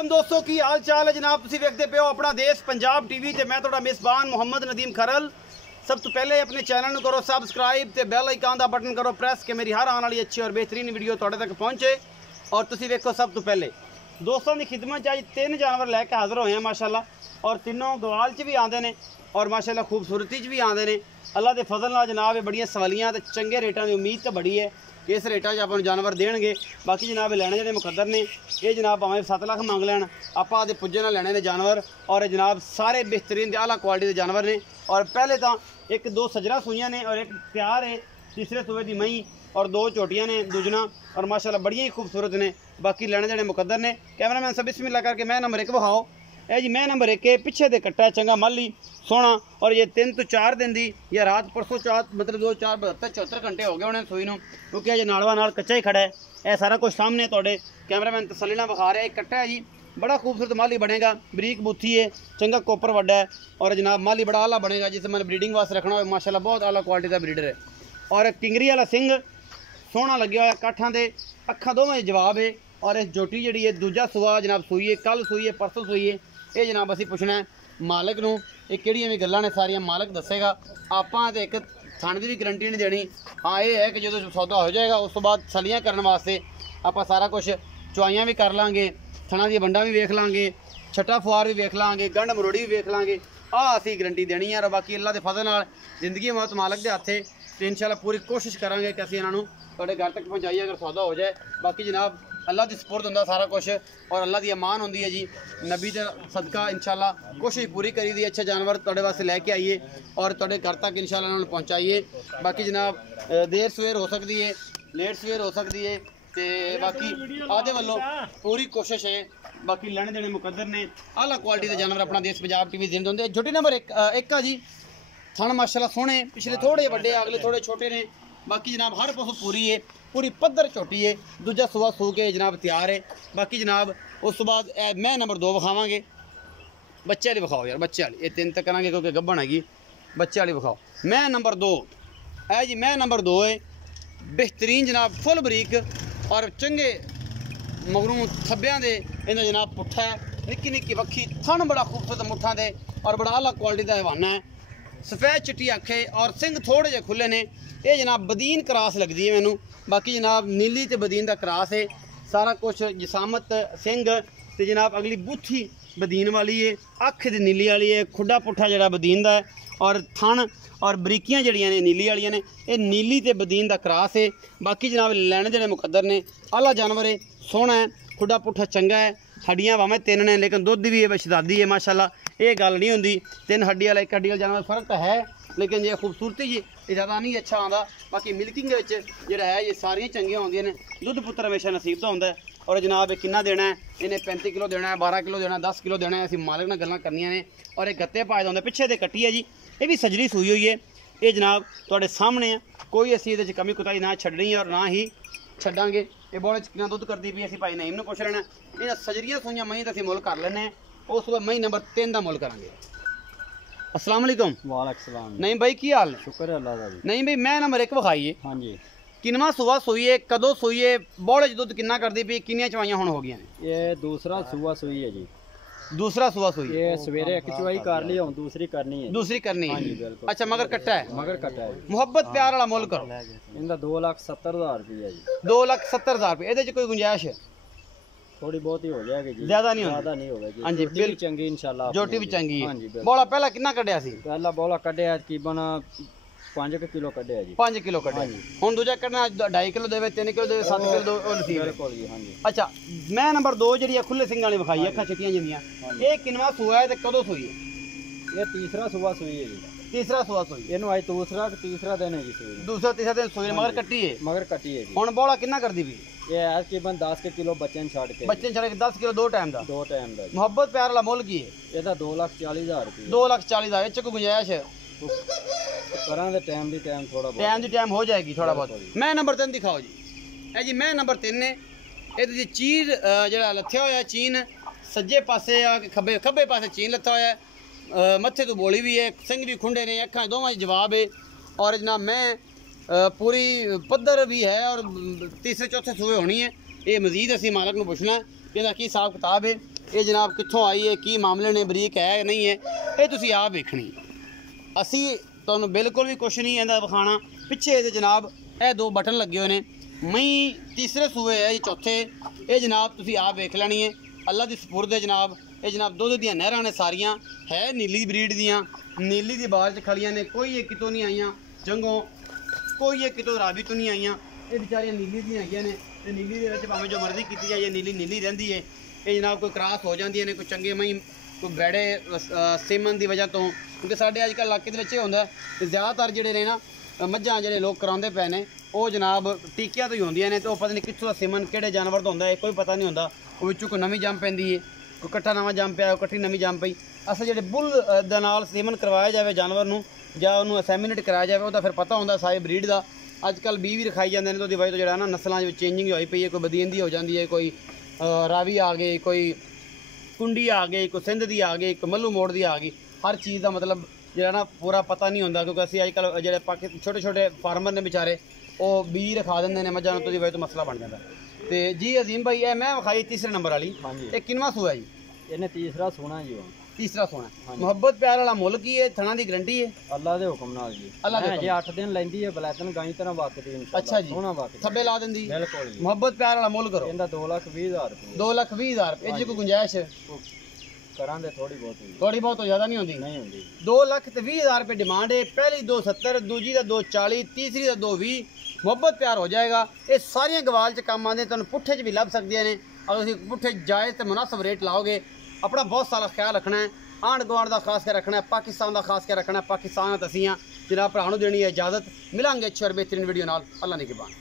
वालेकुम दोस्तों की हाल चाल है जनाब। तुसीं वेखदे पे हो अपना देश पंजाब टीवी ते मैं तुहाडा मेज़बान मुहम्मद नदीम खरल। सब तो पहले अपने चैनल को करो सबसक्राइब ते बैल आइकन का बटन करो प्रेस कि मेरी हर आने वाली अच्छी और बेहतरीन वीडियो तुहाडे तक पहुँचे और तुसीं वेखो सब तो पहले। दोस्तों की खिदमत अज 3 जानवर लैके हाज़र होए हैं माशाल्लाह, और तीनों गवाल च भी आते हैं और माशाल्लाह खूबसूरती च भी आते हैं। अल्लाह के फजल नाल जनाब ये बड़ियां सवालियां ते चंगे रेटां की उम्मीद तो बड़ी है कि इस रेटा आप जानवर देंगे। बाकी जनाब लैने जो मुकद्दर ने ये जनाब भावें 7 लाख मंग लैन आप पुज्जे ना लैने ने जानवर, और जनाब सारे बेहतरीन आला क्वालिटी के जानवर ने। और पहले तो एक दो सजरा सूइयां ने और एक तैयार है, तीसरे सूबे की मई और 2 झोटियां ने दूजना, और माशाल्लाह बड़िया ही खूबसूरत ने। बाकी लैने जने मुकद्दर ने। कैमरामैन सब बिस्मिल्लाह करके मैं नंबर 1 विखाओ। है जी मैं नंबर 1 है, पिछे दे कट्टा चंगा माली सोना, और ये 3 तो 4 दिन दी या रात परसों 4 मतलब 2 4 72 74 घंटे हो गए उन्हें सूई नूं, क्योंकि अज नालवा नाल कच्चा ही खड़ा है। यह सारा कुछ सामने थोड़े कैमरामैन तसल्ली नाल विखा रहा है। एक कट्टा है जी, बड़ा खूबसूरत माली बनेगा, बरीक बूथी है, चंगा कोपर वड्डा है, और जनाब माली बड़ा आला बनेगा जिसे मैंने ब्रीडिंग वास्ते रखना हो। माशाल्लाह बहुत आला क्वालिटी का ब्रीडर है। और किंगरी वाला सिंह सोहना लगे हुआ, काठां दे अखा दोवें जवाब है। और इस जोटी जी है दूजा सुआ जनाब सूई है, कल सूई है, परसों सूई है। ये जनाब असीं पुछना है मालिक नूं, ये किहड़ियां भी गल्लां ने सारियां मालिक दसेगा। आपां ते एक थाने की भी गारंटी नहीं देनी। हाँ ये है कि जो सौदा हो जाएगा उस तो बाद सलियां करने वास्ते आपां सारा कुछ चुआइयां भी कर लांगे, थणा दी बंडा भी वेख लांगे, छट्टा फुआर भी वेख लांगे, गंढ मरोड़ी भी वेख लांगे। असीं गारंटी देनी है। और बाकी अल्लाह के फजल नाल जिंदगी मौत मालिक के हत्थे, तो इंशाल्लाह पूरी कोशिश करांगे कि असीं इन्हां नूं तुहाडे घर तक पहुँचाइए अगर सौदा हो जाए। बाकी जनाब अल्लाह की सपोर्ट होंदा सारा कुछ, और अल्लाह की अमान होंदी है जी। नबी का सदका इंशाल्लाह कोशिश पूरी करी दी अच्छे जानवर तुहाडे वास्ते लैके आइए और तुहाडे घर तक इंशाल्लाह उन्होंने पहुँचाइए। बाकी जनाब देर सवेर हो सकती है, लेट सवेर हो सकती है, तो बाकी आदे वालों पूरी कोशिश है। बाकी लैने देने मुकद्दर ने, आला क्वालिटी के जानवर अपना देश पंजाब टीवी जिंद होंगे। छोटी नंबर 1 आ जी, थन माशाल्लाह सोहने, पिछले थोड़े बड़े अगले थोड़े छोटे ने। बाकी जनाब हर पासों पूरी है, पूरी पद्धर छोटी है। दूजा सुबह सू के जनाब तैयार है। बाकी जनाब उस तो बाद मैं नंबर 2 विखावांगे। बच्चे वाली विखाओ यार, बच्चे वाली, ये 3 तक करा क्योंकि गब्बन हैगी। बच्चे वाली विखाओ। मैं नंबर 2 है जी, मैं नंबर 2 है, बेहतरीन जनाब फुल बरीक और चंगे मगरू थब्बियां दे। इन्हें जनाब पुट्ठा है, निक्की निक्की वक्खी, थन बड़ा खूबसूरत मुठा दे और बड़ा अलग क्वालिटी का हवाना है। सफ़ेद चिट्टी अखे और सिंह थोड़े जे खुले ने। ये जनाब बदीन क्रास लगती है मैनू। बाकी जनाब नीली तो बदीन का क्रास है सारा कुछ। जिसामत सिंह तो जनाब अगली बूथी बदीन वाली है, अख दी नीली वाली है, खुडा पुट्ठा जरा बदीन का है, और थन और बरीकियां जड़ियां ने नीली वालियां ने। ये नीली तो बदीन का क्रास है। बाकी जनाब लैने देने मुकद्दर ने, आला जानवर है, सोहना है, खुडा पुट्ठा चंगा है। हड्डियां भावें 3 ने लेकिन दुध भी है, शदादी है माशाल्लाह। ये गल नहीं होंदी 3 हड्डी वाला 1 हड्डी वाला जानवर फर्क तो है, लेकिन ये खूबसूरती जी ज़्यादा नहीं अच्छा आता। बाकी मिल्किंग जोड़ा है ये सारियां चंगियां होंदियां ने। दुध पुत्र हमेशा नसीब तो होंदा है। और जनाब कितना देना है इन्हें, 35 किलो देना है, 12 किलो देना है, 10 किलो देना है। असीं मालिक नाल गल्लां करनियां ने। और एक गत्ते पाए होंगे पिछे दे कट्टी है जी, ये भी सजरी सूई हुई है। ये जनाब तुहाडे सामने है, कोई असीं इहदे च कमी कुताही ना छड्डनी और ना ही छड्डांगे। ये बोले कितना दुध करती पई, असीं भाई नईम नूं पुछ लेना। इन्हां सजरियां सूईयां मई तो असीं मुल कर लैने, उस बाद मई नंबर 3 का मुल करांगे। अस्सलाम वालेकुम। वालेकुम सलाम। नहीं भाई की हाल है? शुक्र है अल्लाह का जी। नहीं भाई मैं नंबर 1 विखाई है। हाँ जी। किनवा सुबह सूई है, कदों सूई है, बोले दुध कितना करती पई, किनियां चवाइयां हुण हो गई ने? ये दूसरा सुबह सूई है जी। दूसरा सुबह सूई ये सवेरे एक चुवाई कर ली, हूं दूसरी करनी है। दूसरी करनी है? हाँ जी बिल्कुल। अच्छा मगर कट्टा है? मगर कट्टा है। मुहब्बत प्यार वाला मुल करो। इनका 2,70,000 रुपया जी। 2,70,000 रुपये। ਇਹਦੇ ਚ कोई गुंजाइश है? थोड़ी बहुत ही हो जाएगी जी, ज्यादा नहीं ज्यादा नहीं होगा जी। हाँ जी बिल्कुल चंगी इंशाल्लाह। जोटी भी चंगी हाँ जी है। बिल्कुल। बोला पहला कितना कढ़िया सी? पहला बोला कढ़िया तकरीबन 5 किलो कढ़िया जी। 5 किलो कढ़िया। हुण दूजा कढ़ना 2.5 किलो देवे, 3 किलो देवे, 7 किलो दो नसीब है। बिल्कुल जी। हाँ जी। अच्छा मैं नंबर 2 जी खुले सिंह वाली विखाई अखा चिट्टियां जिंदियां, ये किनवा सूआ है ते कदों सूई है? ये तीसरा सुबह सूई है जी। तीसरा सुआ सूई है। इनू आज तीसरा दिन है जी सूई। दूसरा तीसरा दिन सूई मगर कट्टी है। मगर कट्टी है जी। हुण बोला कितना करदी पई? ये तकरीबन 10 किलो बच्चे छड़ के। बच्चे छड़ के 10 किलो 2 टाइम दा। 2 टाइम दा। मुहब्बत प्यार वाला मुल की है? ਇਹਦਾ 2,40,000 रुपये। 2,40,000 इच कोई गुंजाइश है? करा दे टाइम दी टाइम थोड़ा बहुत। टाइम दी टाइम हो जाएगी थोड़ा बहुत। मैं नंबर 3 दिखाओ जी। है जी मैं नंबर 3 ने ਇਹਦੀ चीर ਜਿਹੜਾ ਲੱਥਿਆ ਹੋਇਆ चीन सज्जे पासे आ खब्बे खब्बे पासे चीन ਲੱਥਾ ਹੋਇਆ, मत्थे तो बोली भी है, सिंह भी खुंडे ने, अखा दोवें जवाब है। और जनाब मैं पूरी पद्धर भी है और तीसरे चौथे सूबे होनी है। ये मजीद असी मालक को पुछना कि की हिसाब किताब है। ਇਹ ਜਨਾਬ ਕਿੱਥੋਂ ਆਈ ਹੈ, ਕੀ ਮਾਮਲੇ ਨੇ, ਬਰੀਕ ਹੈ ਨਹੀਂ ਹੈ, ਇਹ ਤੁਸੀਂ ਆਪ ਵੇਖਣੀ। ਅਸੀਂ ਤੁਹਾਨੂੰ ਬਿਲਕੁਲ ਵੀ ਕੁਛ ਨਹੀਂ ਇਹਦਾ ਵਿਖਾਣਾ। ਪਿੱਛੇ ਇਹਦੇ ਜਨਾਬ ਇਹ 2 ਬਟਨ ਲੱਗੇ ਹੋਏ ਨੇ, ਮਈ ਤੀਸਰੇ ਸੂਏ ਹੈ ਜੀ, ਚੌਥੇ। ਇਹ ਜਨਾਬ ਤੁਸੀਂ ਆਪ ਵੇਖ ਲੈਣੀ ਹੈ, ਅੱਲਾ ਦੀ ਸਪੁਰਦ ਹੈ ਜਨਾਬ। ਇਹ ਜਨਾਬ ਦੁੱਧ ਦੀਆਂ ਨਹਿਰਾਂ ਨੇ ਸਾਰੀਆਂ, ਹੈ ਨੀਲੀ ਬਰੀਡ ਦੀਆਂ, ਨੀਲੀ ਦੀ ਬਾਹਰ 'ਚ ਖੜੀਆਂ ਨੇ, ਕੋਈ ਇਹ ਕਿਤੋਂ ਨਹੀਂ ਆਈਆਂ ਜੰਗੋਂ, ਕੋਈ ਇਹ ਕਿਤੋਂ ਰਾਵੀ ਤੋਂ ਨਹੀਂ ਆਈਆਂ। ਇਹ ਵਿਚਾਰੀਆਂ ਨੀਲੀ ਦੀਆਂ ਆਈਆਂ ਨੇ, ਤੇ ਨੀਲੀ ਦੇ ਵਿੱਚ ਭਾਵੇਂ ਜੋ ਮਰਜ਼ੀ ਕੀਤੀ ਜਾਏ ਨੀਲੀ ਨੀਲੀ ਰਹਿੰਦੀ ਹੈ। ਇਹ ਜਨਾਬ ਕੋਈ ਕ੍ਰਾਸ ਹੋ ਜਾਂਦੀਆਂ ਨੇ, ਕੋਈ ਚੰਗੇ ਮਈ ਕੋਈ ਬੈੜੇ ਸੀਮਨ ਦੀ ਵਜ੍ਹਾ ਤੋਂ, ਕਿਉਂਕਿ ਸਾਡੇ ਅੱਜ ਕੱਲ੍ਹ ਇਲਾਕੇ ਦੇ ਵਿੱਚ ਇਹ ਹੁੰਦਾ ਜ਼ਿਆਦਾਤਰ ਜਿਹੜੇ ਨੇ ਨਾ ਮੱਝਾਂ ਜਿਹੜੇ ਲੋਕ ਕਰਾਉਂਦੇ ਪਏ ਨੇ ਉਹ ਜਨਾਬ ਟੀਕਿਆਂ ਤੋਂ ਹੀ ਹੁੰਦੀਆਂ ਨੇ, ਤੇ ਉਹ ਪਤਾ ਨਹੀਂ ਕਿੱਥੋਂ ਦਾ ਸੀਮਨ ਕਿਹੜੇ ਜਾਨਵਰ ਦਾ ਹੁੰਦਾ ਹੈ, ਕੋਈ ਪਤਾ ਨਹੀਂ ਹੁੰਦਾ। ਉਹ ਵਿੱਚੋਂ ਕੋਈ ਨਵੀਂ ਜੰਮ ਪੈਂਦੀ ਹੈ, ਕੋਈ ਇਕੱਠਾ ਨਵਾਂ ਜੰਮ ਪਿਆ, ਇਕੱਠੀ ਨਵੀਂ ਜੰਮ ਪਈ। ਅਸਾਂ ਜਿਹੜੇ ਬੁੱਲ ਦੇ ਨਾਲ ਸੀਮਨ ਕਰਵਾਇਆ ਜਾਵੇ ਜਾਨਵਰ ਨੂੰ, ਜਾਂ ਉਹਨੂੰ ਅਸੈਮੀਨੇਟ ਕਰਾਇਆ ਜਾਵੇ, ਉਹਦਾ ਫਿਰ ਪਤਾ ਹੁੰਦਾ ਸਾਰੀ ਬਰੀਡ ਦਾ। ਅੱਜ ਕੱਲ੍ਹ ਵੀ ਰਖਾਈ ਜਾਂਦੇ ਨੇ, ਤੇ ਉਹਦੀ ਵਜ੍ਹਾ ਤੋਂ ਜਿਹੜਾ ਨਾ ਨਸਲਾਂ ਵਿੱਚ ਚੇਂਜਿੰਗ ਹੋਈ ਪਈ ਹੈ, ਕੋਈ ਬਦੀਂਦੀ ਹੋ ਜਾਂਦੀ ਹੈ, ਕੋਈ ਰਾਵੀ ਆ ਗਈ, ਕੋਈ ਕੁੰਡੀ ਆ ਗਈ, ਕੋਈ ਸਿੰਧ ਦੀ ਆ ਗਈ, ਕੋਈ ਮੱਲੂ ਮੋੜ ਦੀ ਆ ਗਈ। ਹਰ ਚੀਜ਼ ਦਾ ਮਤਲਬ ਜਿਹੜਾ ਨਾ ਪੂਰਾ ਪਤਾ ਨਹੀਂ ਹੁੰਦਾ, ਕਿਉਂਕਿ ਅਸੀਂ ਅੱਜ ਕੱਲ੍ਹ ਜਿਹੜੇ ਛੋਟੇ ਛੋਟੇ ਫਾਰਮਰ ਨੇ ਵਿਚਾਰੇ, ਉਹ ਬੀ ਰਖਾ ਦਿੰਦੇ ਨੇ ਮੱਝਾਂ ਨੂੰ, ਉਹਦੀ ਵਜ੍ਹਾ ਤੋਂ ਮਸਲਾ ਬਣ ਜਾਂਦਾ। ਤੇ ਜੀ ਅਜ਼ੀਮ ਭਾਈ, ਇਹ ਮੈਂ ਵਿਖਾਈ ਤੀਸਰੇ ਨੰਬਰ ਵਾਲੀ, ਇਹ ਕਿੰਨਵਾਂ ਸੂਆ ਜੀ? ਇਹਨੇ ਤੀਸਰਾ ਸੋਣਾ ਜੀ। ਤੀਸਰਾ ਸੋਣਾ। ਮੁਹੱਬਤ ਪਿਆਰ ਵਾਲਾ ਮੁੱਲ ਕੀ ਹੈ, ਥਣਾ ਦੀ ਗਰੰਟੀ ਹੈ? ਅੱਲਾ ਦੇ ਹੁਕਮ ਨਾਲ ਜੀ। ਅੱਲਾ ਦੇ ਜੇ 8 ਦਿਨ ਲੈਂਦੀ ਹੈ ਬਲੈਤਨ ਗਾਈ ਤਰ੍ਹਾਂ ਵਕਦੀ ਇਨਸ਼ਾਅੱਲਾ। ਅੱਛਾ ਜੀ, ਸੋਹਣਾ ਵਕਦੀ ਥੱਬੇ ਲਾ ਦਿੰਦੀ ਬਿਲਕੁਲ ਜੀ। ਮੁਹੱਬਤ ਪਿਆਰ ਵਾਲਾ ਮੁੱਲ ਕਰੋ। ਇਹਦਾ 2,20,000 ਰੁਪਏ। 2,20,000 ਰੁਪਏ। ਇਹ 'ਚ ਕੋਈ ਗੁੰਜਾਇਸ਼ ਕਰਾਂਗੇ ਥੋੜੀ ਬਹੁਤ ਥੋੜੀ ਬਹੁਤ, ਜ਼ਿਆਦਾ ਨਹੀਂ ਹੁੰਦੀ? ਨਹੀਂ ਹੁੰਦੀ। 2,20,000 ਰੁਪਏ ਡਿਮਾਂਡ ਹੈ। ਪਹਿਲੀ 270, ਦੂਜੀ ਦਾ 240, ਤੀਸਰੀ ਦਾ 220। ਮੁਹੱਬਤ ਪਿਆਰ ਹੋ ਜਾਏਗਾ। ਇਹ ਸਾਰੀਆਂ ਗਵਾਲ 'ਚ ਕੰਮ ਆਉਂਦੇ, ਤੁਹਾਨੂੰ ਪੁੱਠੇ 'ਚ ਵੀ ਲੱਭ ਸਕਦੀਆਂ ਨੇ। ਅਗਰ ਤੁਸੀਂ ਪੁੱਠੇ ਜਾਇਜ਼ ਤੇ ਮੁਨਾਸਬ ਰੇਟ ਲਾਓਗੇ। ਆਪਣਾ ਬਹੁਤ ਸਾਰਾ ਖਿਆਲ ਰੱਖਣਾ ਹੈ, ਆਂਢ ਗੁਆਂਢ ਦਾ ਖਾਸ ਕਰ ਰੱਖਣਾ ਹੈ, ਪਾਕਿਸਤਾਨ ਦਾ ਖਾਸ ਕਰ ਰੱਖਣਾ ਹੈ। ਪਾਕਿਸਤਾਨ ਅਸੀਂ ਹਾਂ। ਜਨਾਬ ਭਰਾ ਨੂੰ ਦੇਣੀ ਹੈ ਇਜਾਜ਼ਤ। ਮਿਲਾਂਗੇ ਅੱਛੀ ਔਰ ਬਿਹਤਰੀਨ ਵੀਡੀਓ ਨਾਲ। ਅੱਲਾ ਨਿਗਹਿਬਾਨ।